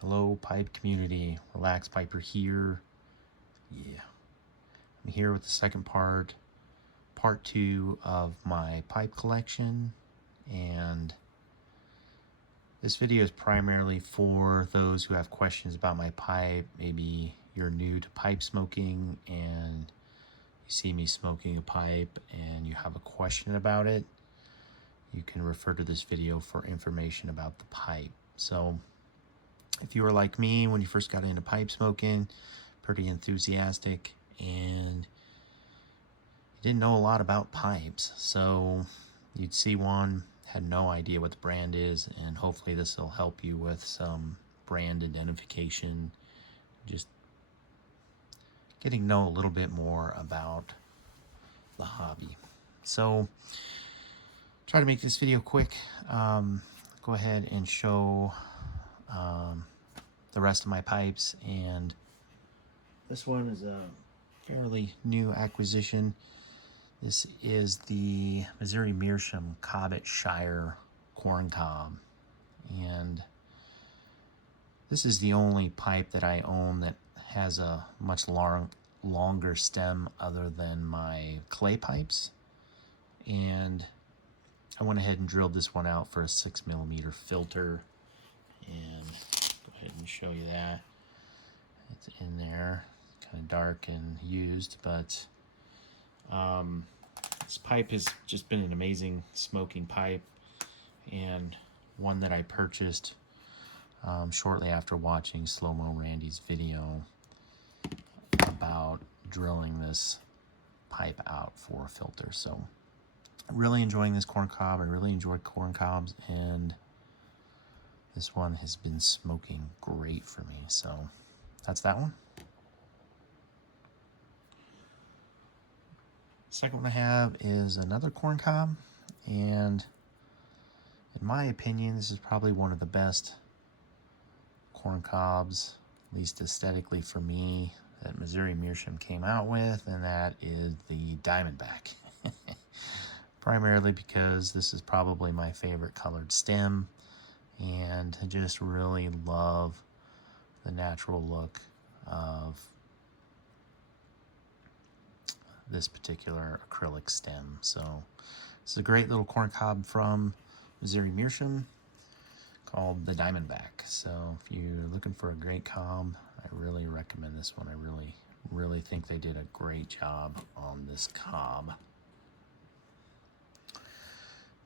Hello, pipe community. Relax Piper here. Yeah, I'm here with the second part 2 of my pipe collection, and this video is primarily for those who have questions about my pipe. Maybe you're new to pipe smoking and you see me smoking a pipe and you have a question about it. You can refer to this video for information about the pipe. So if you were like me when you first got into pipe smoking, pretty enthusiastic, and you didn't know a lot about pipes, so you'd see one, had no idea what the brand is, and hopefully this will help you with some brand identification, just getting to know a little bit more about the hobby. So try to make this video quick. Go ahead and show the rest of my pipes, and this one is a fairly new acquisition. This is the Missouri Meerschaum Cobbett Shire corn cob, and this is the only pipe that I own that has a much longer stem other than my clay pipes, and I went ahead and drilled this one out for a 6mm filter, and go ahead and show you that. It's in there, kind of dark and used, but this pipe has just been an amazing smoking pipe, and one that I purchased shortly after watching Slow Mo Randy's video about drilling this pipe out for a filter. So I'm really enjoying this corn cob. I really enjoy corn cobs, and this one has been smoking great for me. So that's that one. Second one I have is another corn cob, and in my opinion, this is probably one of the best corn cobs, at least aesthetically for me, that Missouri Meerschaum came out with, and that is the Diamondback. Primarily because this is probably my favorite colored stem, and I just really love the natural look of this particular acrylic stem. So it's a great little corn cob from Missouri Meerschaum called the Diamondback. So if you're looking for a great cob, I really recommend this one. I really think they did a great job on this cob.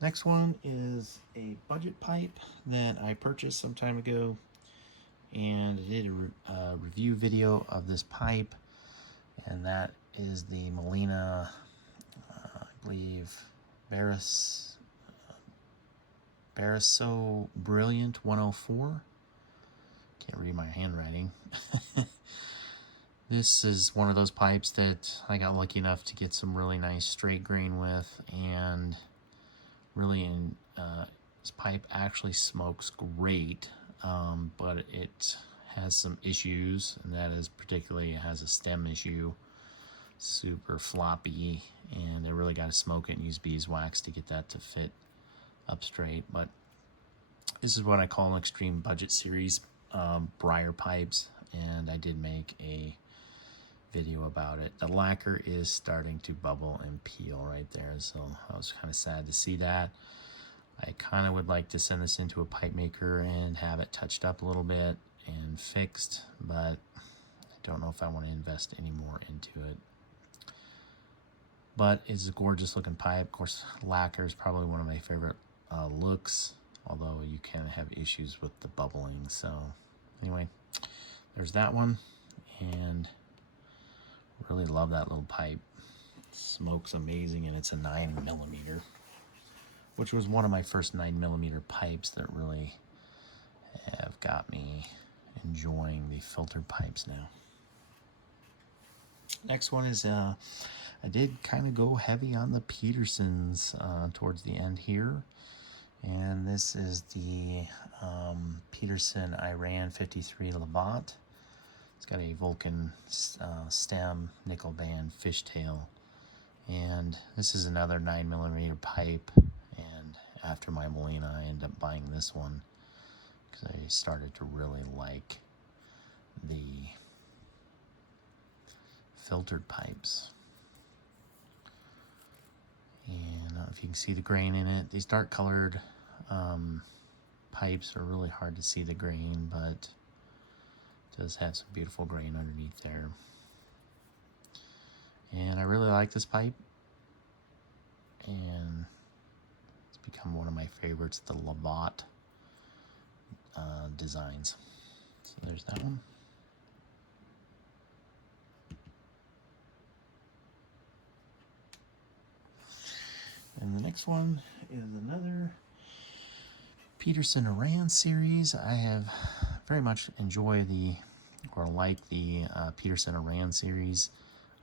Next one is a budget pipe that I purchased some time ago, and I did a review video of this pipe, and that is the Molina, I believe, Bariso Brilliant 104. Can't read my handwriting. This is one of those pipes that I got lucky enough to get some really nice straight grain with, and really this pipe actually smokes great, but it has some issues, and that is particularly it has a stem issue, super floppy, and I really got to smoke it and use beeswax to get that to fit up straight. But this is what I call an extreme budget series briar pipes, and I did make a video about it. The lacquer is starting to bubble and peel right there, so I was kind of sad to see that. I kind of would like to send this into a pipe maker and have it touched up a little bit and fixed, but I don't know if I want to invest any more into it. But it's a gorgeous looking pipe. Of course, lacquer is probably one of my favorite looks, although you can have issues with the bubbling. So anyway, there's that one, and really love that little pipe. It smokes amazing, and it's a 9mm, which was one of my first 9mm pipes that really have got me enjoying the filtered pipes now. Next one is I did kind of go heavy on the Petersons towards the end here, and this is the Peterson Iran 53 Labonte. It's got a Vulcan stem, nickel band, fishtail, and this is another 9mm pipe. And after my Molina, I ended up buying this one because I started to really like the filtered pipes. And I don't know if you can see the grain in it. These dark colored pipes are really hard to see the grain, but it does have some beautiful grain underneath there. And I really like this pipe, and it's become one of my favorites, the Labonte designs. So there's that one. And the next one is another Peterson Iran series. I have very much enjoyed or like the Peterson Iran series,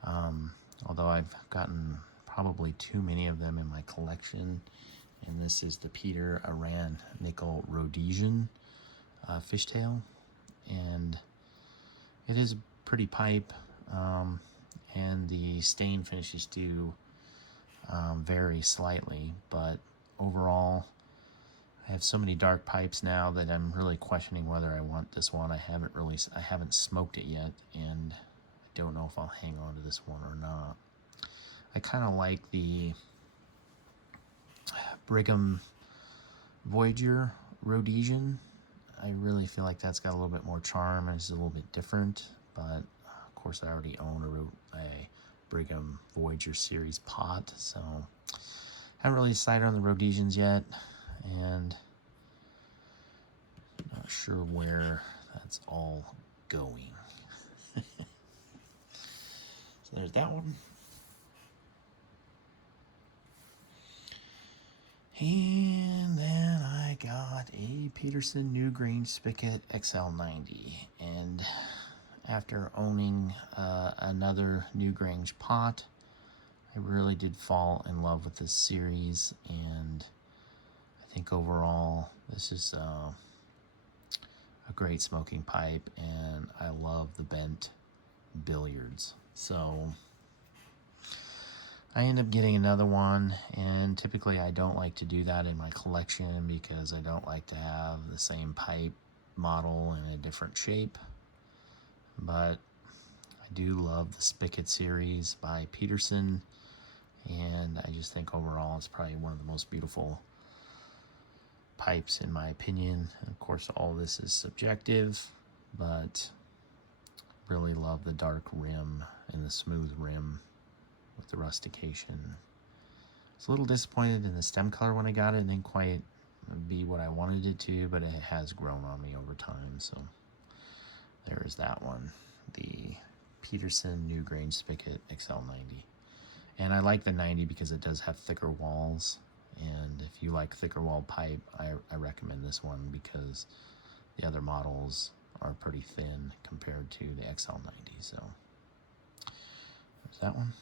although I've gotten probably too many of them in my collection. And this is the Peter Iran Nickel Rhodesian Fishtail, and it is a pretty pipe, and the stain finishes do vary slightly, but overall I have so many dark pipes now that I'm really questioning whether I want this one. I haven't smoked it yet, and I don't know if I'll hang on to this one or not. I kind of like the Brigham Voyager Rhodesian. I really feel like that's got a little bit more charm and it's a little bit different, but of course I already own a Brigham Voyager series pot, so I haven't really decided on the Rhodesians yet, and not sure where that's all going. So there's that one. And then I got a Peterson New Grain Spigot XL90, and after owning another New Grange pot, I really did fall in love with this series, and I think overall this is a great smoking pipe, and I love the bent billiards. So I end up getting another one, and typically I don't like to do that in my collection because I don't like to have the same pipe model in a different shape. But I do love the Spigot series by Peterson, and I just think overall it's probably one of the most beautiful pipes in my opinion. And of course all this is subjective, but really love the dark rim and the smooth rim with the rustication. I was a little disappointed in the stem color when I got it. It didn't quite be what I wanted it to, but it has grown on me over time. So there is that one, the Peterson New Grange Spigot XL90. And I like the 90 because it does have thicker walls, and if you like thicker wall pipe, I recommend this one because the other models are pretty thin compared to the XL90. So there's that one.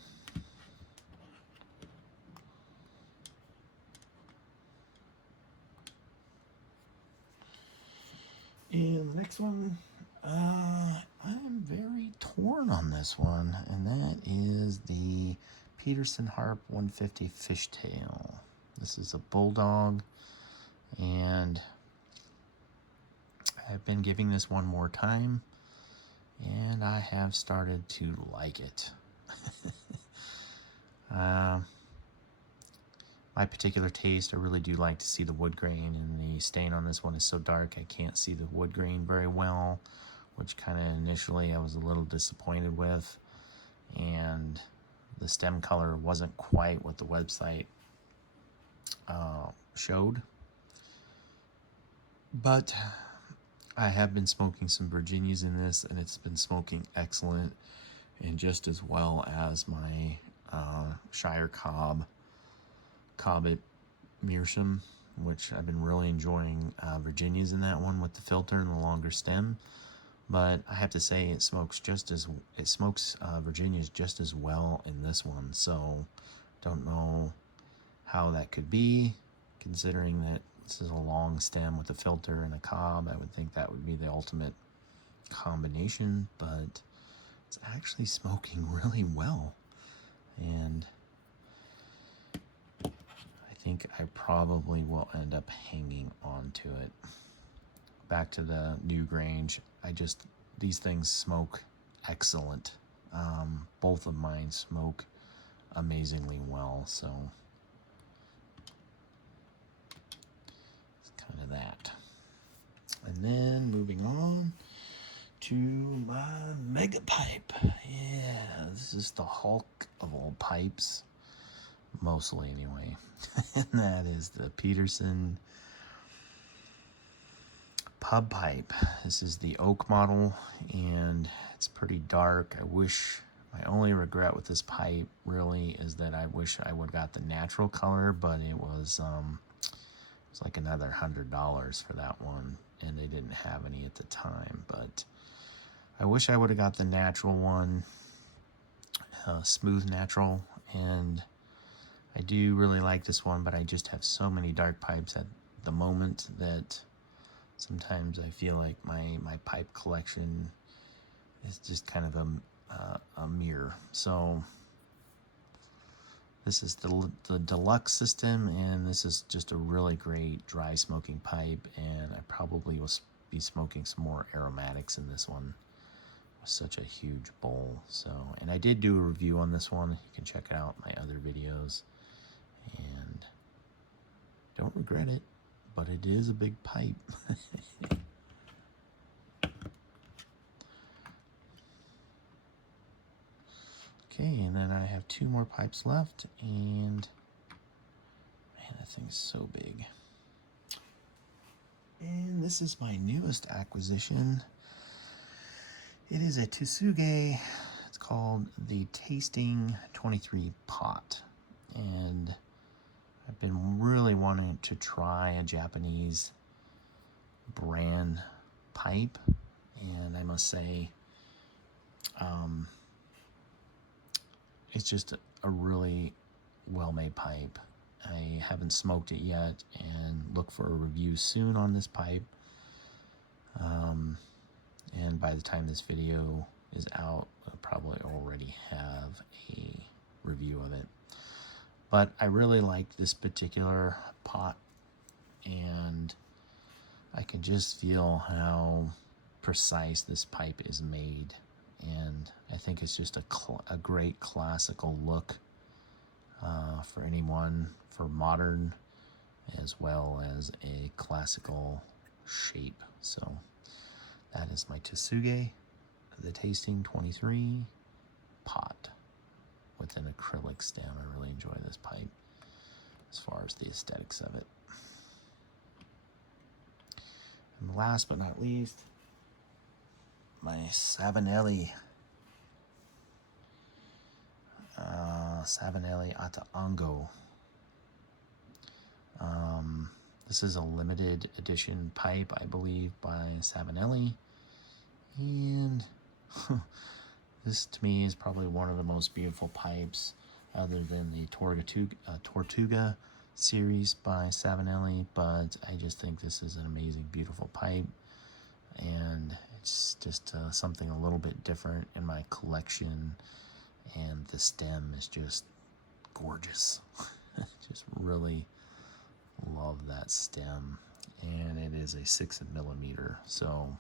And the next one, I'm very torn on this one, and that is the Peterson Harp 150 Fishtail. This is a Bulldog, and I've been giving this one more time, and I have started to like it. My particular taste, I really do like to see the wood grain, and the stain on this one is so dark I can't see the wood grain very well, which kind of initially I was a little disappointed with, and the stem color wasn't quite what the website showed. But I have been smoking some Virginias in this, and it's been smoking excellent, and just as well as my Shire Cobbett Meerschaum, which I've been really enjoying Virginias in that one with the filter and the longer stem. But I have to say it smokes Virginias just as well in this one. So don't know how that could be, considering that this is a long stem with a filter and a cob. I would think that would be the ultimate combination, but it's actually smoking really well, and I think I probably will end up hanging on to it. back to the new Grange. These things smoke excellent. Both of mine smoke amazingly well, so it's kind of that. And then moving on to my mega pipe. Yeah, this is the Hulk of all pipes, mostly anyway. And that is the Peterson Pub pipe. This is the oak model, and it's pretty dark. My only regret with this pipe really is that I wish I would have got the natural color, but it was like another $100 for that one, and they didn't have any at the time. But I wish I would have got the natural one, smooth natural, and I do really like this one, but I just have so many dark pipes at the moment that sometimes I feel like my pipe collection is just kind of a mirror. So this is the deluxe system, and this is just a really great dry smoking pipe, and I probably will be smoking some more aromatics in this one. Such a huge bowl. So, and I did do a review on this one. You can check it out in my other videos, and don't regret it, but it is a big pipe. Okay, and then I have 2 more pipes left, and man, that thing's so big. And this is my newest acquisition. It is a Tsugu. It's called the Tasting 23 pot, and I've been really wanting to try a Japanese brand pipe, and I must say, it's just a really well-made pipe. I haven't smoked it yet, and look for a review soon on this pipe. And by the time this video is out, I'll probably already have a review of it. But I really like this particular pot, and I can just feel how precise this pipe is made. And I think it's just a great classical look for anyone, for modern as well as a classical shape. So that is my Tsugu, the Tasting 23 pot with an acrylic stem. I really enjoy this pipe as far as the aesthetics of it. And last but not least, my Savinelli Atango. This is a limited edition pipe, I believe, by Savinelli, and this to me is probably one of the most beautiful pipes, other than the Tortuga series by Savinelli. But I just think this is an amazing, beautiful pipe, and it's just something a little bit different in my collection, and the stem is just gorgeous. Just really love that stem, and it is a 6mm, so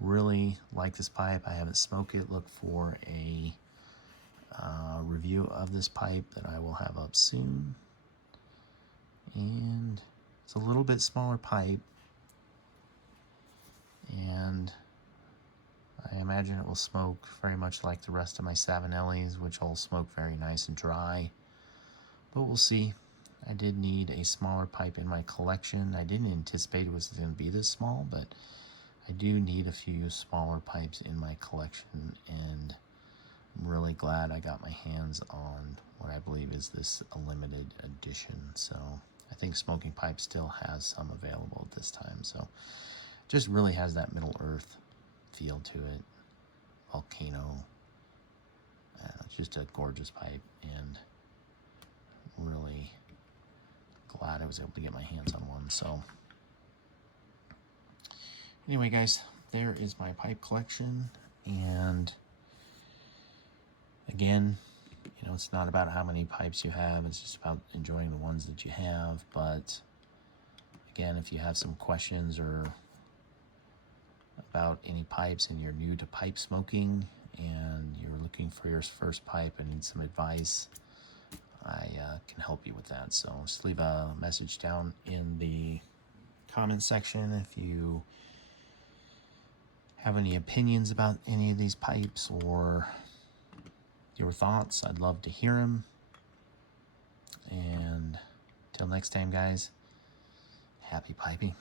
really like this pipe. I haven't smoked it. Look for a review of this pipe that I will have up soon. And it's a little bit smaller pipe, and I imagine it will smoke very much like the rest of my Savinellis, which all smoke very nice and dry. But we'll see. I did need a smaller pipe in my collection. I didn't anticipate it was going to be this small, but I do need a few smaller pipes in my collection, and I'm really glad I got my hands on what I believe is this a limited edition. So I think Smoking Pipe still has some available at this time. So it just really has that Middle Earth feel to it. Volcano. It's just a gorgeous pipe, and really glad I was able to get my hands on one. So anyway, guys, there is my pipe collection. And again, you know, it's not about how many pipes you have, it's just about enjoying the ones that you have. But Again, if you have some questions or about any pipes and you're new to pipe smoking and you're looking for your first pipe and need some advice, I can help you with that. So just leave a message down in the comment section if you have any opinions about any of these pipes or your thoughts. I'd love to hear them. And till next time, guys, happy piping.